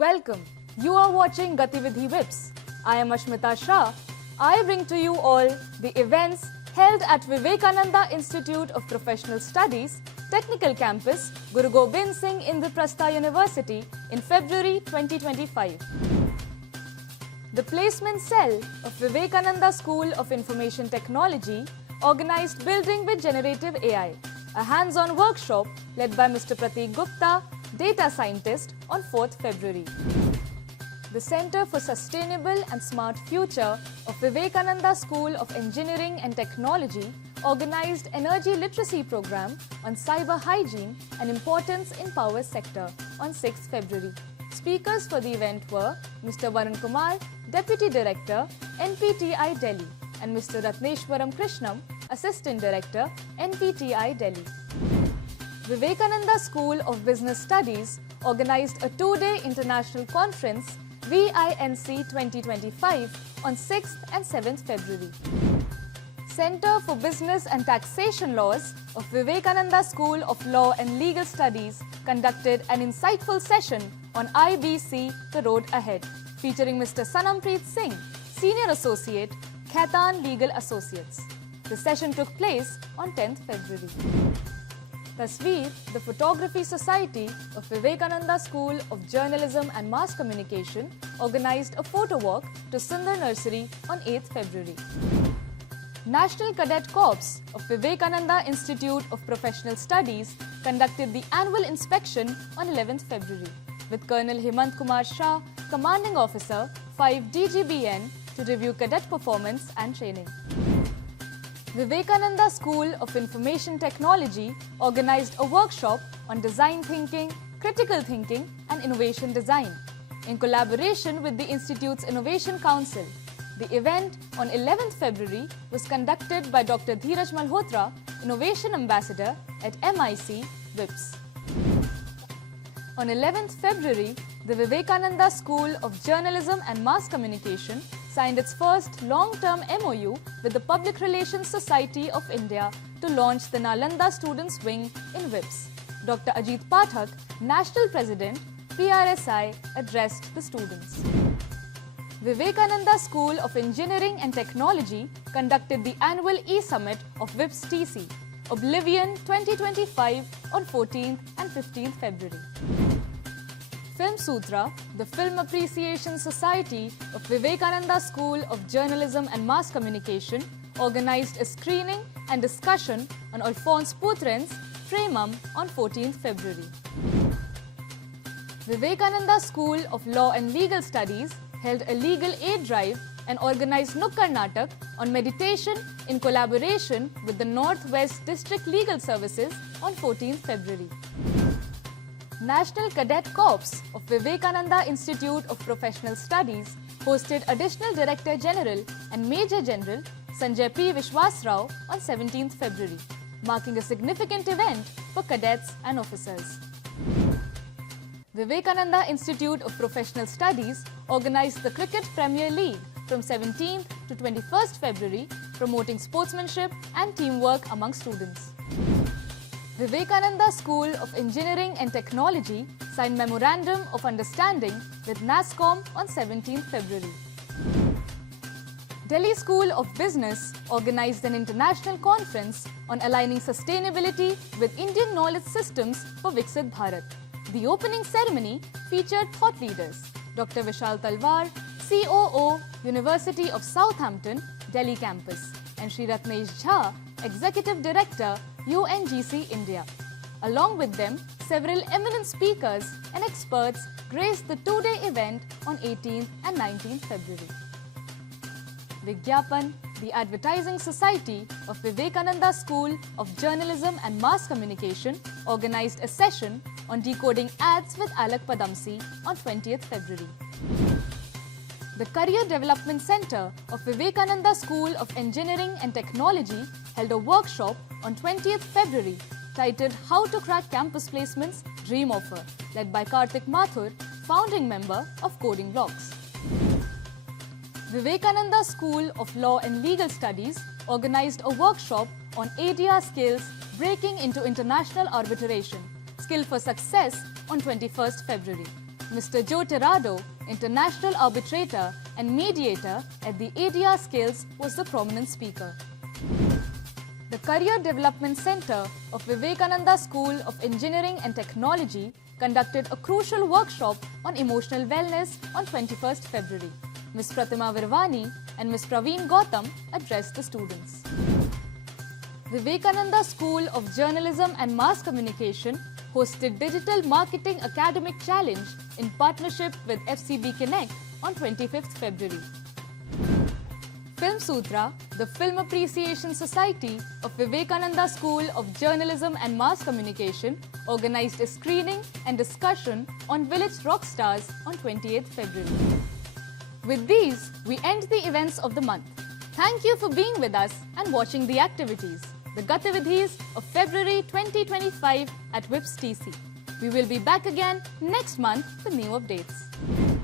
Welcome. You are watching Gatividhi Whips. I am Ashmita Shah. I bring to you all the events held at Vivekananda Institute of Professional Studies, Technical Campus, Guru Gobind Singh Indraprastha University in February 2025. The Placement Cell of Vivekananda School of Information Technology organized Building with Generative AI, a hands-on workshop led by Mr. Prateek Gupta, data scientist, on 4th February. The Center for Sustainable and Smart Future of Vivekananda School of Engineering and Technology organized Energy Literacy Program on Cyber Hygiene and Importance in Power Sector on 6th February. Speakers for the event were Mr. Varun Kumar, Deputy Director, NPTI Delhi, and Mr. Ratneshwaram Krishnam, Assistant Director, NPTI Delhi. Vivekananda School of Business Studies organized a two-day international conference, VINC 2025, on 6th and 7th February. Center for Business and Taxation Laws of Vivekananda School of Law and Legal Studies conducted an insightful session on IBC The Road Ahead, featuring Mr. Sanampreet Singh, Senior Associate, Khaitan Legal Associates. The session took place on 10th February. Tasveer, the Photography Society of Vivekananda School of Journalism and Mass Communication, organized a photo walk to Sundar Nursery on 8th February. National Cadet Corps of Vivekananda Institute of Professional Studies conducted the annual inspection on 11th February, with Colonel Hemant Kumar Shah, Commanding Officer, 5 DGBN, to review cadet performance and training. Vivekananda School of Information Technology organized a workshop on design thinking, critical thinking and innovation design in collaboration with the Institute's Innovation Council. The event on 11th February was conducted by Dr. Dheeraj Malhotra, Innovation Ambassador at MIC WIPS. On 11th February, the Vivekananda School of Journalism and Mass Communication signed its first long-term MOU with the Public Relations Society of India to launch the Nalanda Students Wing in WIPS. Dr. Ajit Pathak, National President, PRSI, addressed the students. Vivekananda School of Engineering and Technology conducted the annual E-Summit of WIPS TC, Oblivion 2025 on 14th and 15th February. Film Sutra, the Film Appreciation Society of Vivekananda School of Journalism and Mass Communication, organized a screening and discussion on Alphonse Poutrin's Fremum on 14th February. Vivekananda School of Law and Legal Studies held a legal aid drive and organized Nukkad Natak on meditation in collaboration with the Northwest District Legal Services on 14th February. National Cadet Corps of Vivekananda Institute of Professional Studies hosted Additional Director General and Major General Sanjay P. Vishwasrao on 17th February, marking a significant event for cadets and officers. Vivekananda Institute of Professional Studies organized the Cricket Premier League from 17th to 21st February, promoting sportsmanship and teamwork among students. Vivekananda School of Engineering and Technology signed Memorandum of Understanding with NASSCOM on 17th February. Delhi School of Business organized an international conference on aligning sustainability with Indian knowledge systems for Viksit Bharat. The opening ceremony featured thought leaders, Dr. Vishal Talwar, COO, University of Southampton, Delhi campus, and Shri Ratnesh Jha, Executive Director, UNGC India. Along with them, several eminent speakers and experts graced the two-day event on 18th and 19th February. Vigyapan, the Advertising Society of Vivekananda School of Journalism and Mass Communication, organized a session on decoding ads with Alak Padamsee on 20th February. The Career Development Center of Vivekananda School of Engineering and Technology held a workshop on 20th February titled How to Crack Campus Placements Dream Offer, led by Karthik Mathur, founding member of Coding Blocks. Vivekananda School of Law and Legal Studies organized a workshop on ADR skills breaking into international arbitration, Skill for Success on 21st February. Mr. Joe Tirado, international arbitrator and mediator at the ADR Skills, was the prominent speaker. The Career Development Center of Vivekananda School of Engineering and Technology conducted a crucial workshop on emotional wellness on 21st February. Ms. Pratima Virvani and Ms. Praveen Gautam addressed the students. Vivekananda School of Journalism and Mass Communication hosted Digital Marketing Academic Challenge in partnership with FCB Connect on 25th February. Film Sutra, the Film Appreciation Society of Vivekananda School of Journalism and Mass Communication, organized a screening and discussion on Village Rockstars on 28th February. With these, we end the events of the month. Thank you for being with us and watching the activities, the Gatividhis of February 2025 at WIPS TC. We will be back again next month with new updates.